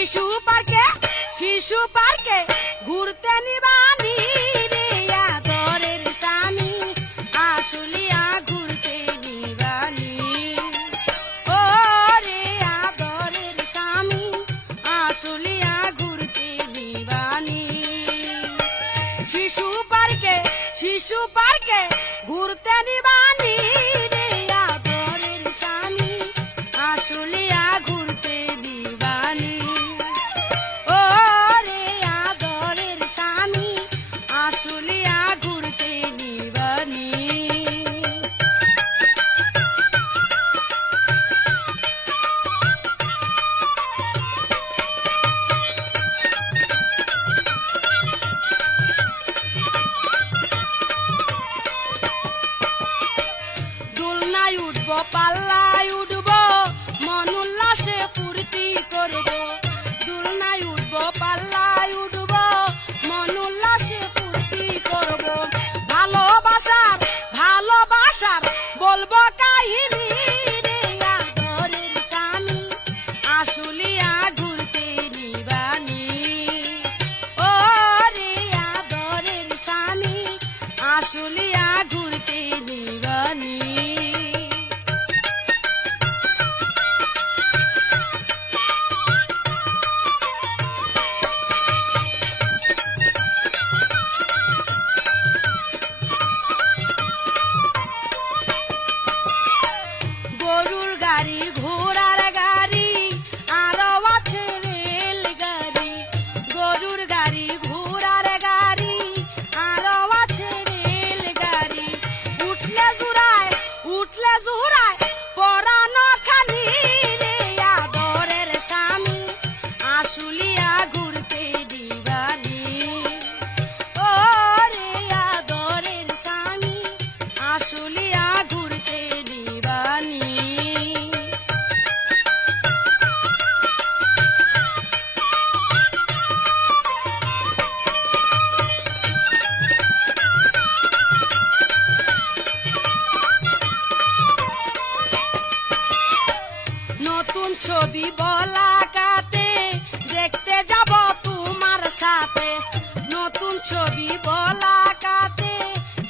শিশু পার্কে ঘুরতে নিবানি রে আদরের স্বামী আসলিয়া ঘুরতে নিবানি ও রে আদরের স্বামী আসলিয়া ঘুরতে নিবানি শিশু পার্কে ঘুরতে নিবানি রে আদরের স্বামী আসলিয়া ঘুরতে নিবানি ও রে আদরের স্বামী আসলিয়া ঘুরতে নিবানি দোলনায় উঠবো পাল্লায় উঠবো মন উল্লাসে ফুর্তি করবো দোলনায় উঠবো পাল্লায় উঠবো মন উল্লাসে ফুর্তি করবো ভালোবাসার বলবো কাহিনী রে আদরের স্বামী আসলিয়া ঘুরতে নিবানি ও রে আদরের স্বামী আসলিয়া ঘুরতে নিবানি গরুর গাড়ি ঘোড়ার গাড়ি আরো আছে রেল গাড়ি গরুর গাড়ি ঘোড়ার গাড়ি আরো আছে রেল গাড়ি উঠলে জুড়ায় পরানো খালি রে আদরের স্বামী আসলিয়া ঘুরতে দিবানি ও রে আদরের স্বামী আসলিয়া ঘুরতে দিবানি নতুন ছবি বলাকাতে দেখতে যাব তোমার সাথে নতুন ছবি বলাকাতে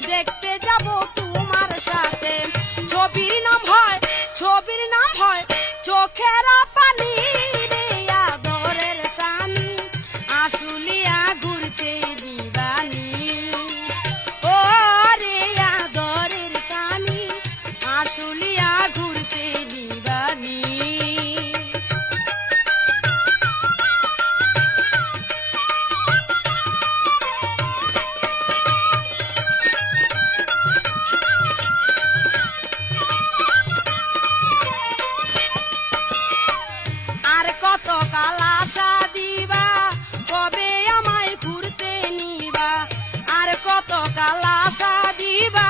দেখতে যাব তোমার সাথে ছবির নাম হয় চোখের পানি রে আদরের স্বামী আসলিয়া ঘুরতে দিবানি ও রে আদরের স্বামী আসলিয়া ঘুরতে দিবানি আর কত কাল আশা দিবা কবে আমায় ঘুরতে নিবা আর কত কাল আশা দিবা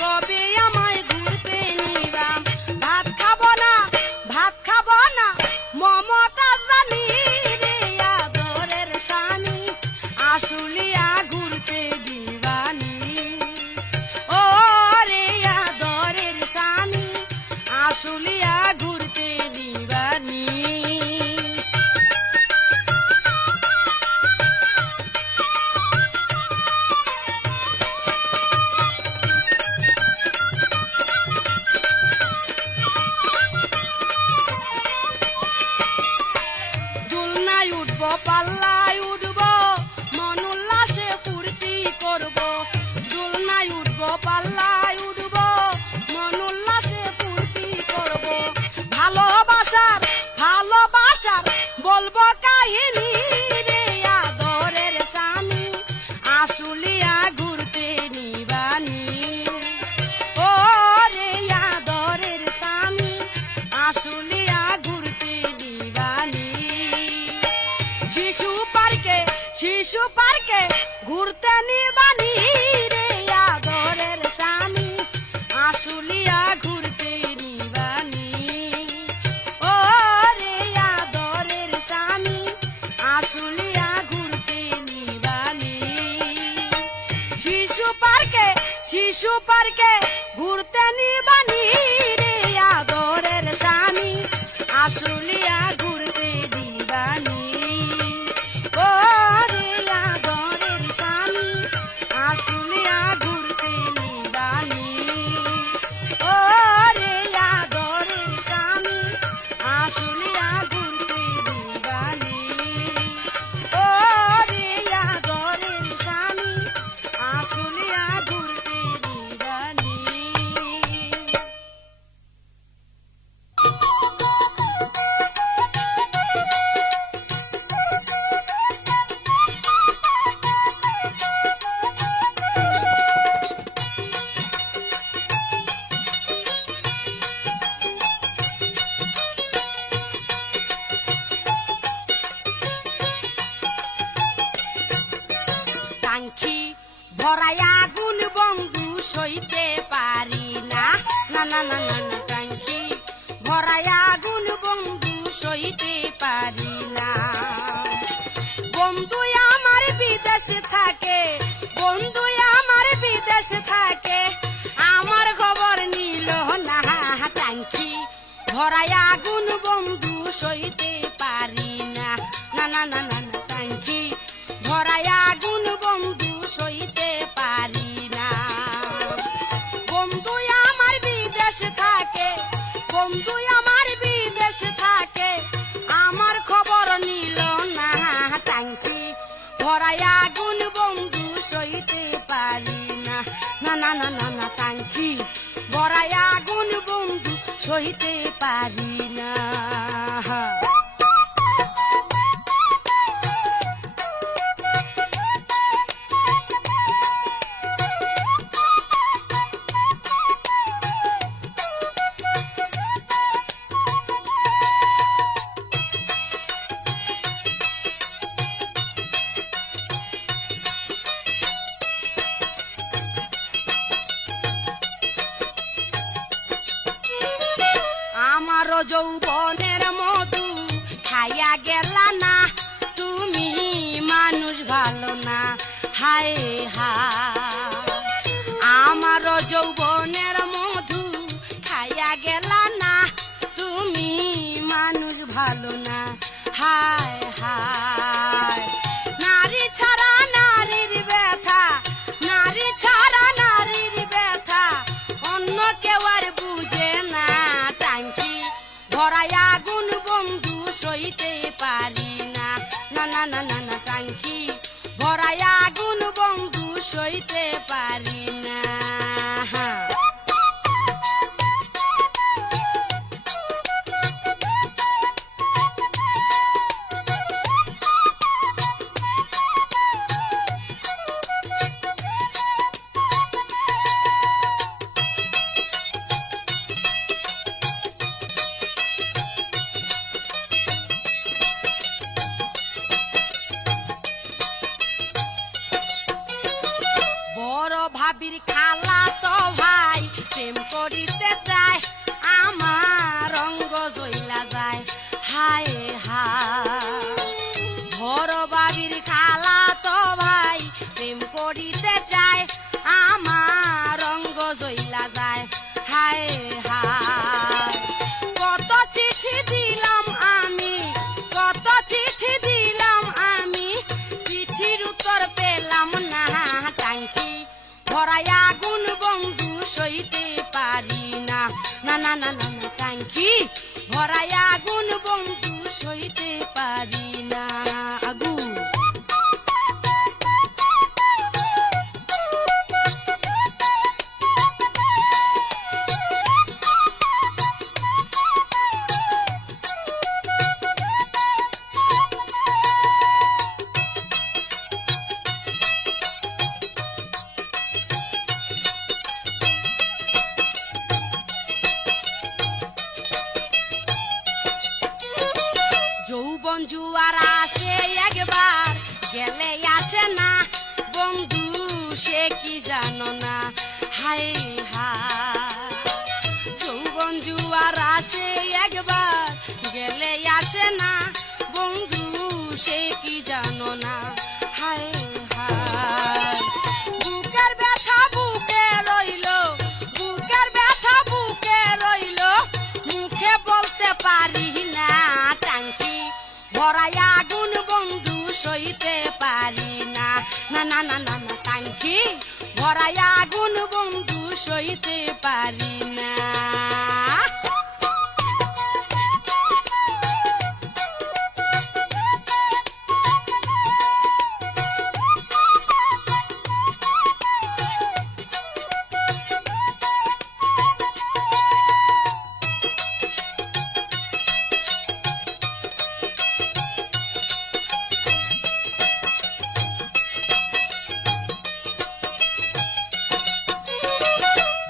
কবে আমায় ঘুরতে নিবা ভাত খাবো না মমতা জানি রে আদরের স্বামী আসলিয়া ঘুরতে দিবানি ও রে আদরের স্বামী আসলিয়া ঘুরতে দিবানি দোলনায় উঠবো পাল্লায় উঠবো মন উল্লাসে ফুর্তি করবো দোলনায় উঠবো পাল্লায় উঠবো মন উল্লাসে ফুর্তি করবো ভালোবাসার বলবো কাহিনী রে আদরের স্বামী আসলিয়া ঘুরতে নিবানি ও রে আদরের স্বামী আসলিয়া ঘুরতে নিবানি শিশু পার্কে ঘুরতে নিবানি রে আদরের স্বামী আসলিয়া ঘুরতে নিবানি ও রে আদরের স্বামী আসলিয়া ঘুরতে নিবানি শিশু পার্কে ঘুরতে নিবানি রে আদরের স্বামী আসলিয়া ঘুরতে দিবানি। না না না না না টাঙ্কি ভরাই আগুন বন্ধু সইতে পারি না। বন্ধু আমার বিদেশে থাকে, বন্ধু আমার বিদেশে থাকে, আমার খবর নিল না। টাঙ্কি ভরাই আগুন বন্ধু সইতে পারি না। না না না না না টাঙ্কি ভরাই আগুন বন্ধু সইতে পারি না। বন্ধু আমার বিদেশে থাকে, বন্ধু আমার বিদেশে থাকে, আমার খবর নিল না। টাঙ্কি ভরাই আগুন বন্ধু সইতে পারি না। না না না না না টাঙ্কি ভরাই আগুন বন্ধু সইতে পারি না। আমার যৌবনের মধু খাইয়া গেলা না, তুমি মানুষ ভালো না। হায় হায় আমার যৌবনের মধু খাইয়া গেলা না, তুমি মানুষ ভালো না। হায় হায় নারী ছাড়া নারীর ব্যথা, নারী ছাড়া নারীর ব্যথা অন্য কেউ আর বুঝে না। টাঙ্কি ভরাই আগুন বন্ধু সইতে পারি না। না না না না না টাঙ্কি ভরাই আগুন বন্ধু সইতে পারি না। ভাবির খালা তো ভাই প্রেম করিতে চায়, আমার রঙ্গ জইলা যায়। হায় হায় বড় ভাবির খালা তো ভাই প্রেম করিতে চায়, আমার রঙ্গ জইলা যায়। হায় হায় কত চিঠি দিলাম আমি, কত চিঠি দিলাম আমি, চিঠির উত্তর পেলাম না। টাঙ্কি ভরাই আগুন বন্ধু সইতে পারি না। না না না না না টাঙ্কি ভরাই আগুন বন্ধু সইতে পারি না। আগুন যৌবন জুয়ার আসে একবার গেলে আসে না, বন্ধু সে কি জানো না। হায় হায় যৌবন জুয়ার আসে একবার গেলে আসে না, বন্ধু সে কি জানো না। হায় হায় বুকের ব্যথা বুকে রইল, বুকের ব্যথা বুকে রইল, মুখে বলতে পারি না। টাঙ্কি ভরাই আগুন বন্ধু সইতে পারি না। না না না না না টাঙ্কি ভরাই আগুন বন্ধু সইতে পারি না।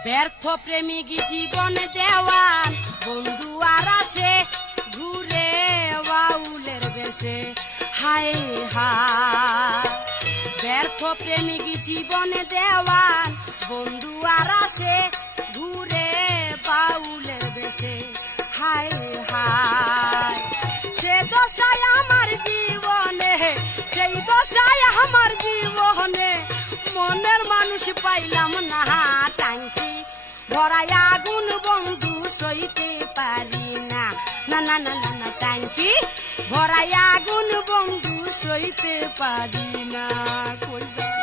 ব্যর্থ প্রেমিক জীবন দেওয়ান বন্ধু আর আসে ঘুরে বাউলের বেশে। হায় হায় ব্যর্থ প্রেমিক জীবন দেওয়ান বন্ধু আর আসে ঘুরে পাইলাম না টাঙ্কি ভরাই আগুন বন্ধু সইতে পারি না না না না না না টাঙ্কি ভরাই আগুন বন্ধু সইতে পারি না কই যাই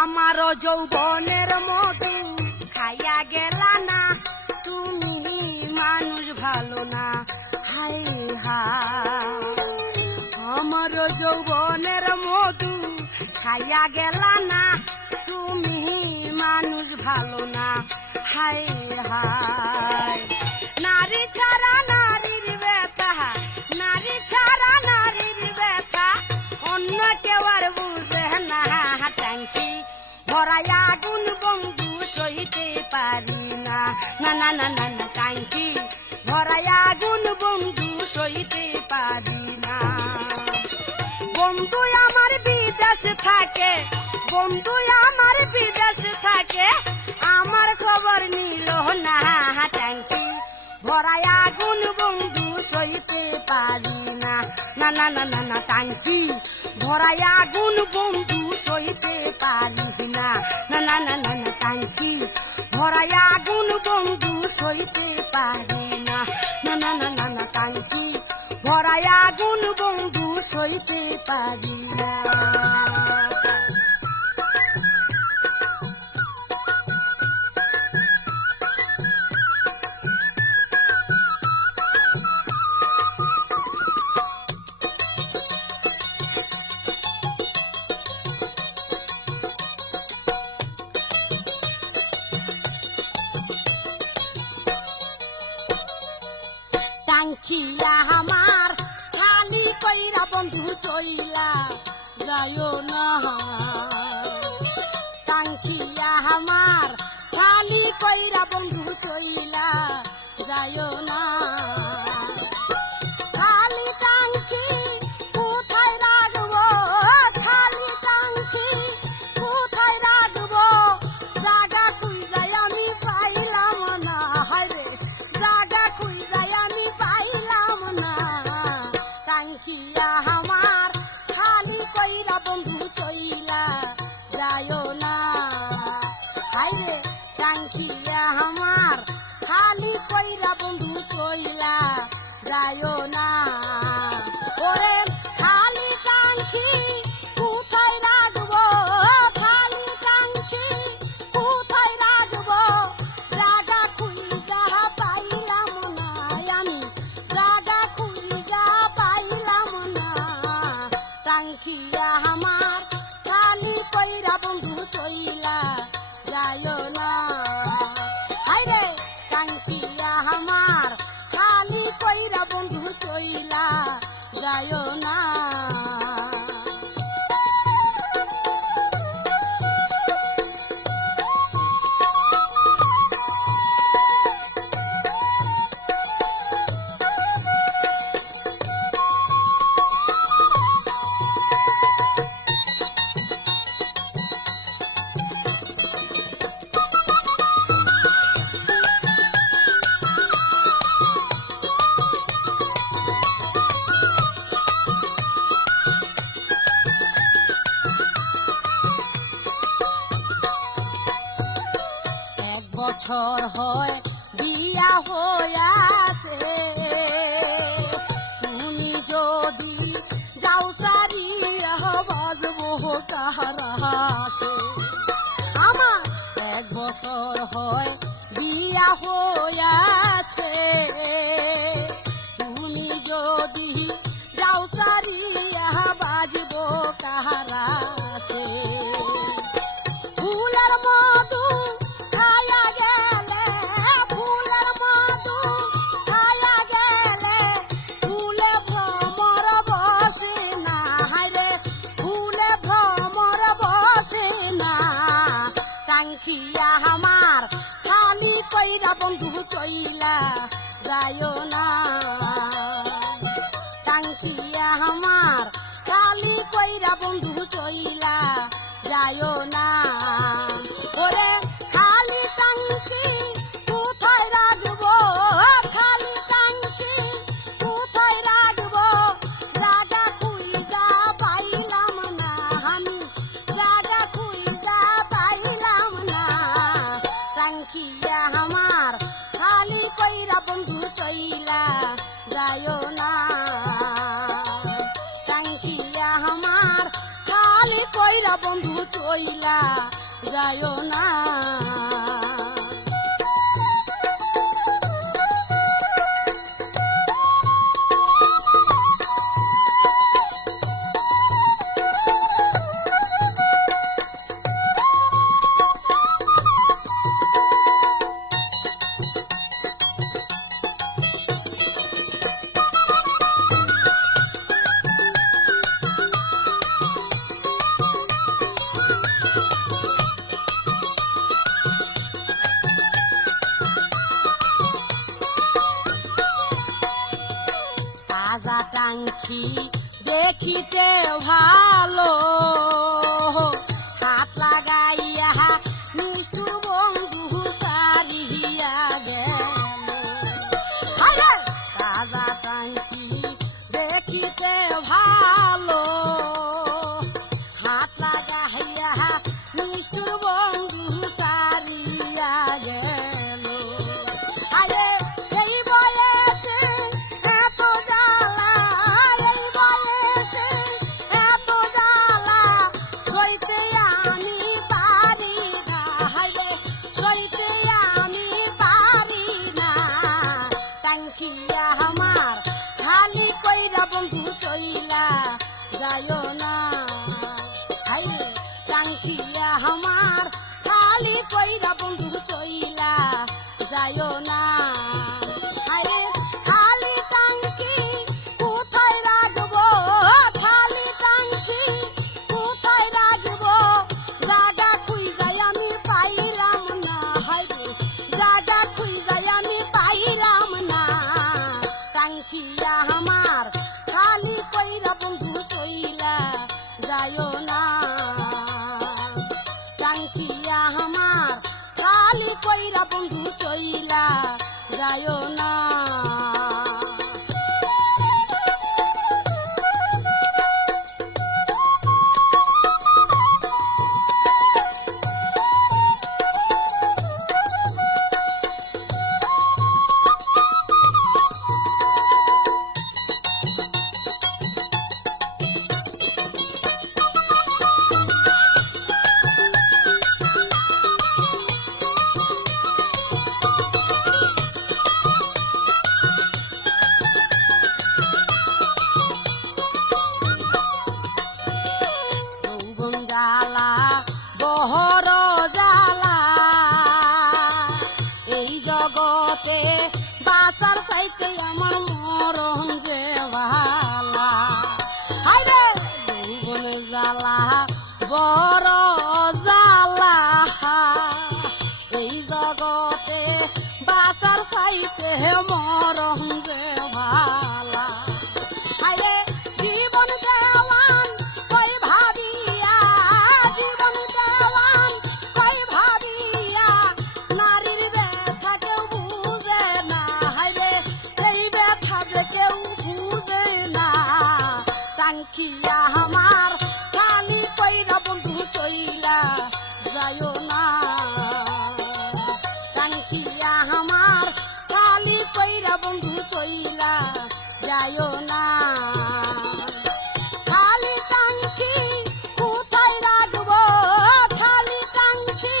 আমার যৌবনের মধু খাইয়া গেলা না তুমি মানুষ ভালো না হাই হাই আমার যৌবনের মধু খাইয়া গেলা না তুমি মানুষ ভালো না হাই হাই নারী ছাড়া নারীর ব্যথা নারী ছাড়া নারীর ব্যথা অন্য কেউ আর বুঝে না টাঙ্কি ভরাই আগুন বন্ধু সইতে পারি না না না না না না টাঙ্কি ভরাই আগুন বন্ধু সইতে পারি না বন্ধু আমার বিদেশ থাকে বন্ধু আমার বিদেশ থাকে আমার খবর নিল না টাঙ্কি ভরাই আগুন বন্ধু সইতে পারি না না না না না না টাঙ্কি ভরাই আগুন বন্ধু সইতে পারি না না না না না না টাঙ্কি ভরাই আগুন বন্ধু সইতে পারি না না না না না না টাঙ্কি ভরাই আগুন বন্ধু সইতে পারি না টাঙ্কিয়া আমার খালি কইরা বন্ধু চইলা যাইও না টাঙ্কিয়া আমার খালি কইরা বন্ধু চইলা যাইও না খালি টাঙ্কি কোথায় রাখবো খালি টাঙ্কি কোথায় রাখবো জায়গা খুঁজাই আমি পাইলাম না হায়রে জায়গা খুঁজাই আমি পাইলাম না টাঙ্কিয়া আমার খালি কইরা বন্ধু চইলা যাইও না হায়রে টাঙ্কিয়া আমার খালি কইরা বন্ধু চইলা যাইও না ওরে খালি টাঙ্কি কোথায় রাখবো খালি টাঙ্কি কোথায় রাখবো জায়গা খুঁজা পাইলাম না আমি জায়গা খুঁজা পাইলাম না টাঙ্কিয়া আমার খালি কইরা বন্ধু চইলা যাইও না হায়রে টাঙ্কিয়া আমার খালি কইরা বন্ধু চইলা যাইও না বছর হয় বিয়া হইয়াছে তুমি যদি যাও সারিয়া বাজবো কাহারাসে আমার 1 বছর হয় বিয়া হইয়াছে তুমি যদি যাও সারিয়া বাজবো কাহারাসে ফুলের মধু খায়া গেলে ফুলের মধু রাজা টাঙ্কি দেখিতে ভালো হাত লাগাইয়া নিষ্ঠুর বন্ধু সারিয়া গেল। রাজা টাঙ্কি দেখিতে ভালো হাত লাগাইয়া নিষ্ঠুর বন্ধু সারিয়া গেল। আরে এই বয়সে এত জ্বালা, এই বয়সে এত জ্বালা সইতে আমি পারি না, হায়রে সইতে আমি পারি না। টাঙ্কিয়া আমার খালি কইরা বন্ধু চইলা যাইও না, হায়রে টাঙ্কিয়া আমার খালি কইরা বন্ধু চইলা যাইও না। আরে খালি টাঙ্কি কোথায় রাখবো, খালি টাঙ্কি কোথায় রাখবো, জায়গা খুঁজাই আমি পাইলাম না, হায়রে জায়গা খুঁজাই আমি পাইলাম না। টাঙ্কিয়া আমার খালি কইরা বন্ধু চইলা যাইও না। টাঙ্কিয়া আমার খালি কইরা বন্ধু চইলা যাইও না। যৌবন জ্বালা বহর জ্বালা এই জগতে বাসার চাইতে আমার মরণ যে ভালা। হায়রে যৌবন জ্বালা বড় জ্বালা এই জগতে বাসার চাইতে মরণ যে ভালা। হায়রে জীবন দেওয়ান কই ভাবিয়া, জীবন দেওয়ান কই ভাবিয়া নারীর ব্যথা কেউ বুঝে না, হায়রে এই ব্যথা যে কেউ বুঝে না। টাঙ্কিয়া আমার খালি কইরা বন্ধু চইলা যাইও না। টাঙ্কিয়া আমার খালি কইরা বন্ধু চইলা যাইও না। খালি টাঙ্কি কোথায় রাখবো, খালি টাঙ্কি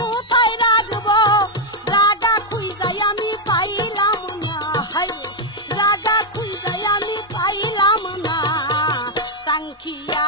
কোথায় রাখবো, জায়গা খুঁজাই আমি পাইলাম না, হায়রে জায়গা খুঁজাই আমি পাইলাম না। টাঙ্কিয়া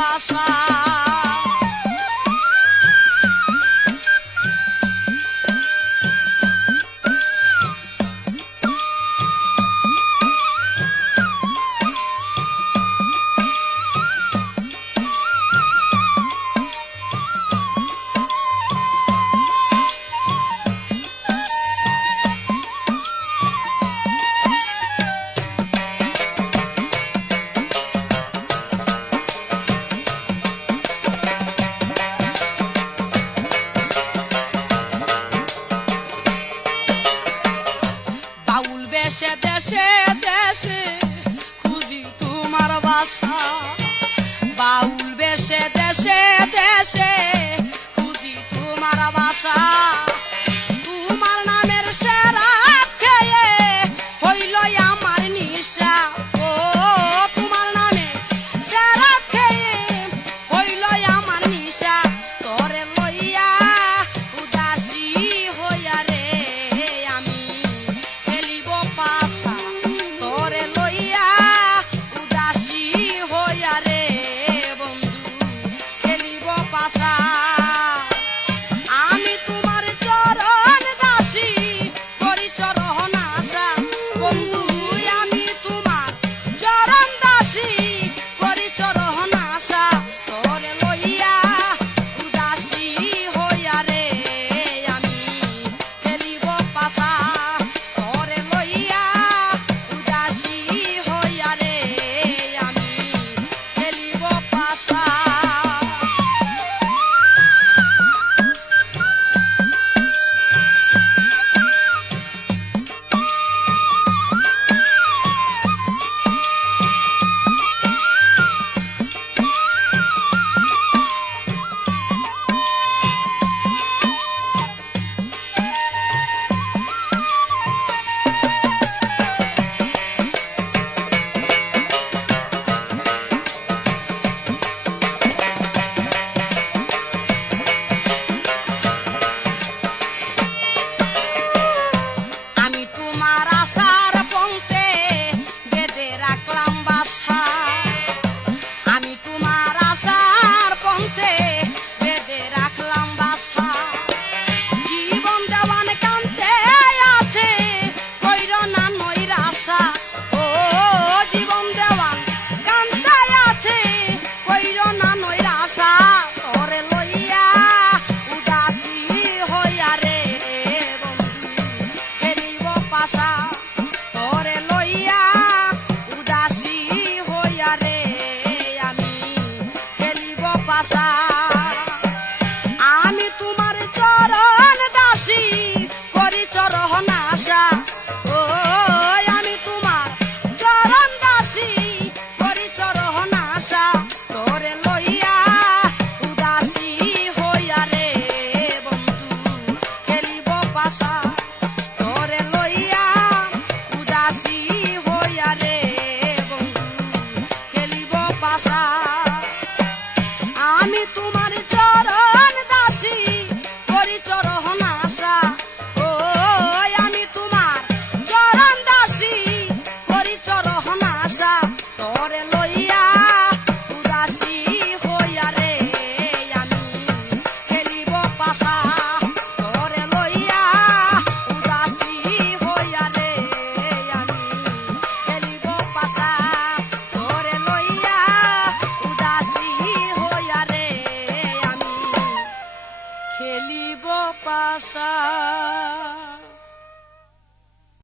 বাসা। দেশে দেশে দেশে খুঁজি তোমার বাসা, বাউল বেশে দেশে দেশে খুঁজি তোমার বাসা। তোমার নামের সেরা খেয়ে হইল আমার নিশা, ও তোমার নামে সেরা খেয়ে হইল আমার নিশা। তোরে লইয়া উদাসী হইয়া রে আমি খেলিব পাশা, তোরে লইয়া উদাসী হইয়া রে বন্ধু খেলিব পাশা। আমি তোমার চরণ দাসী করি চরণ আশা, বন্ধু আমি তোমার চরণ দাসী করি চরণ আশা। তোরে লইয়া উদাসী হইয়া রে আমি খেলিব পাশা, তোরে লইয়া উদাসী হইয়া রে আমি খেলিব পাশা। আমি তোমার আশার পন্থে বেঁধে রাখলাম বাসা, আমি তোমার আশার পন্থে বেঁধে রাখলাম বাসা। জীবন দেওয়ান কান্তে আছে কইর না নৈরাশা, ও জীবন দেওয়ান কান্তে আছে কইর না নৈরাশা। তোরে লইয়া উদাসী হইয়া রে বন্ধু খেলিব পাশা, তোরে লইয়া উদাসী হইয়া রে আমি খেলিব পাশা। আমি তোমার চরণ দাসী করি চরণ আশা, ও আমি তোমার চরণ দাসী করি চরণ আশা। তোরে লইয়া উদাসী হইয়া রে বন্ধু খেলিব পাশা, তোরে লইয়া উদাসী হইয়া রে বন্ধু খেলিব পাশা। আমি তোমার চরণ দাসী করি চরণ আশা, ও আমি তোমার চরণ দাসী করি চরণ আশা। তোরে লইয়া উদাসী হইয়া রে আমি খেলিব পাশা, তোরে লইয়া উদাসী হইয়া রে আমি খেলিব পাশা, তোরে লইয়া উদাসী হইয়া রে আমি খেলিব পাশা।